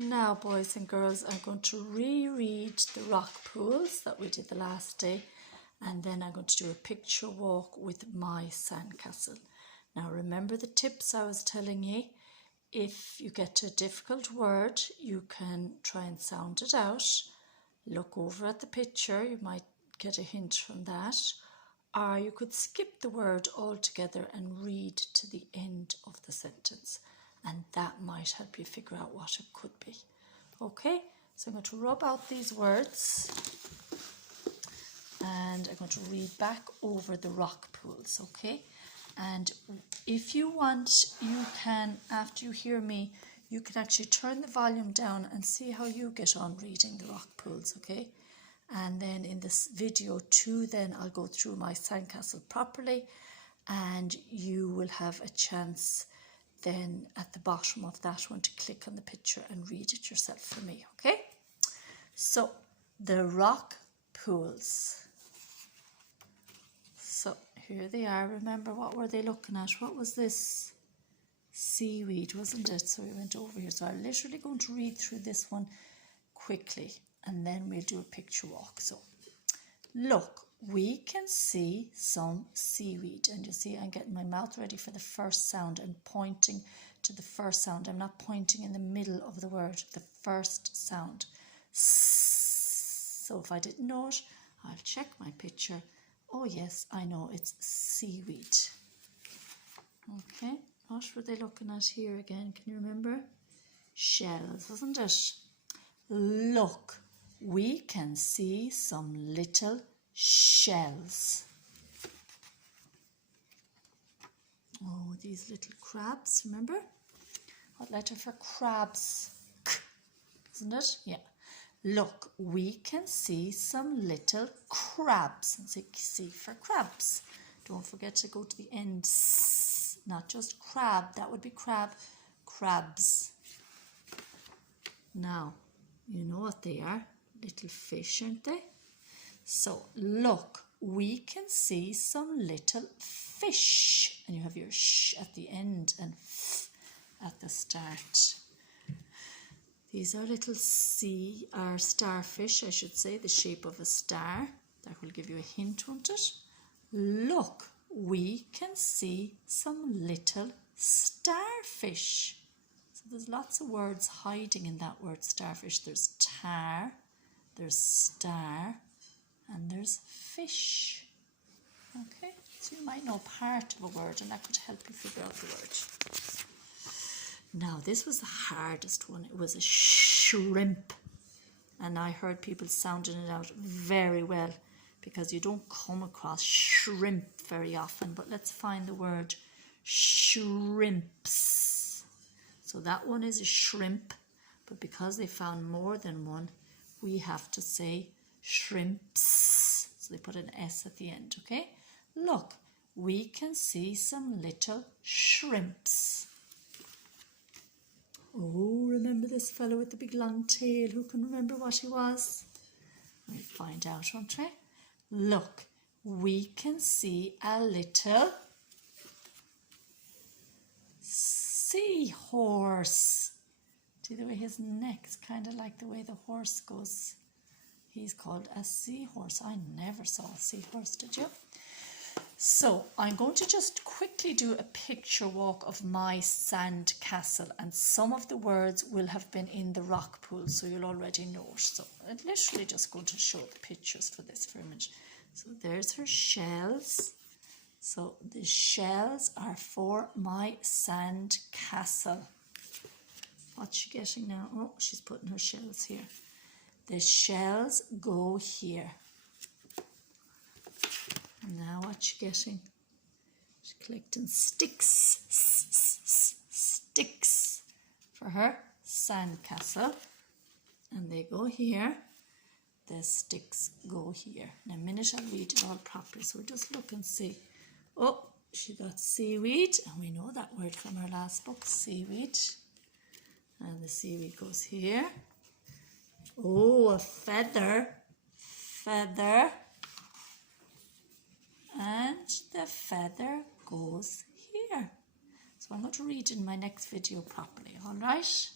Now, boys and girls, I'm going to reread the rock pools that we did the last day, and then I'm going to do a picture walk with my sandcastle. Now, remember the tips I was telling you. If you get to a difficult word, you can try and sound it out. Look over at the picture, you might get a hint from that. Or you could skip the word altogether and read to the end of the sentence. And that might help you figure out what it could be. Okay, so I'm going to rub out these words. And I'm going to read back over the rock pools, okay? And if you want, you can, after you hear me, you can actually turn the volume down and see how you get on reading the rock pools, okay? And then in this video too, then I'll go through my sandcastle properly, and you will have a chance then at the bottom of that one to click on the picture and read it yourself for me, okay? So, the rock pools. So, here they are. Remember, what were they looking at? What was this? Seaweed, wasn't it? So we went over here. So I'm literally going to read through this one quickly, and then we'll do a picture walk. So, look, we can see some seaweed. And you see, I'm getting my mouth ready for the first sound and pointing to the first sound. I'm not pointing in the middle of the word, the first sound. So if I didn't know it, I'll check my picture. Oh yes, I know, it's seaweed. Okay, what were they looking at here again? Can you remember? Shells, wasn't it? Look, we can see some little shells. Oh, these little crabs, remember? What letter for crabs? K, isn't it? Yeah. Look, we can see some little crabs. And say C for crabs. Don't forget to go to the end. S, not just crab. That would be crab. Crabs. Now, you know what they are. Little fish, aren't they? So, look, we can see some little fish. And you have your sh at the end and f at the start. These are little starfish, I should say, the shape of a star. That will give you a hint, won't it? Look, we can see some little starfish. So there's lots of words hiding in that word starfish. There's tar, there's star, and there's fish. Okay, so you might know part of a word, and that could help you figure out the word. Now, this was the hardest one. It was a shrimp. And I heard people sounding it out very well, because you don't come across shrimp very often. But let's find the word shrimps. So that one is a shrimp. But because they found more than one, we have to say shrimps. So they put an S at the end, okay? Look, we can see some little shrimps. Oh, remember this fellow with the big long tail? Who can remember what he was? We'll find out, won't we? Look, we can see a little seahorse. See the way his neck's kind of like the way the horse goes. He's called a seahorse. I never saw a seahorse, did you? So I'm going to just quickly do a picture walk of my sand castle, and some of the words will have been in the rock pool, so you'll already know it. So I'm literally just going to show the pictures for this image. So there's her shells. So the shells are for my sand castle. What's she getting now? Oh, she's putting her shells here. The shells go here. Now what's she getting? She's collecting sticks. Sticks for her sandcastle. And they go here. The sticks go here. In a minute I'll read it all properly. So just look and see. Oh, she got seaweed. And we know that word from her last book, seaweed. And the seaweed goes here. Oh, a feather. Feather. And the feather goes here. So I'm going to read in my next video properly, all right?